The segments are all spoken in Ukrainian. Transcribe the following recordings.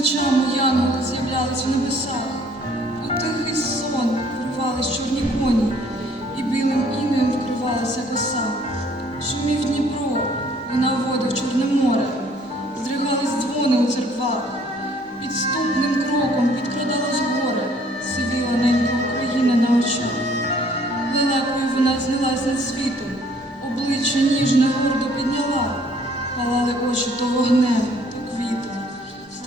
ночами янголи з'являлись в небесах, у тихий сон вривались чорні коні, і білим інеєм вкривалася коса. Шумів Дніпро, вона водив Чорне море, здригались дзвони у церквах, підступним кроком підкрадалось горе, сивіла ненька Україна на очах. Лелекою вона знялась над світом, обличчя ніжне гордо підняла, палали очі то вогнем, з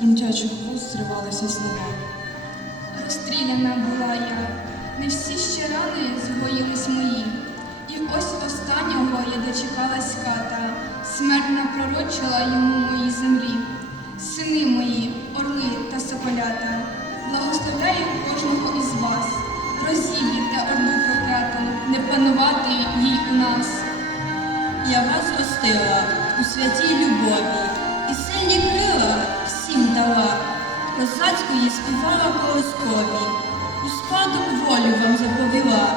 тремтячих вуст зривалися слова. Розстріляна була я, не всі ще рани згоїлись мої. І ось останнього я дочекалась ката, смерть напророчила йому моїй землі. Сини мої, орли та соколята, благословляю кожного із вас. Розіб'єте орду прокляту, не панувати їй у нас. Я вас гостила у святій любові Козацької співала колоскові, у спадок волю вам заповіла.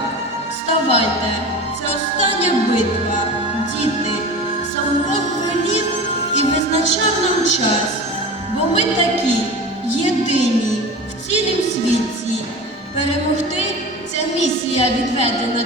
Вставайте, це остання битва, діти, сам Бог велів і визначав нам час, бо ми такі єдині в цілім світі. Перемогти ця місія відведена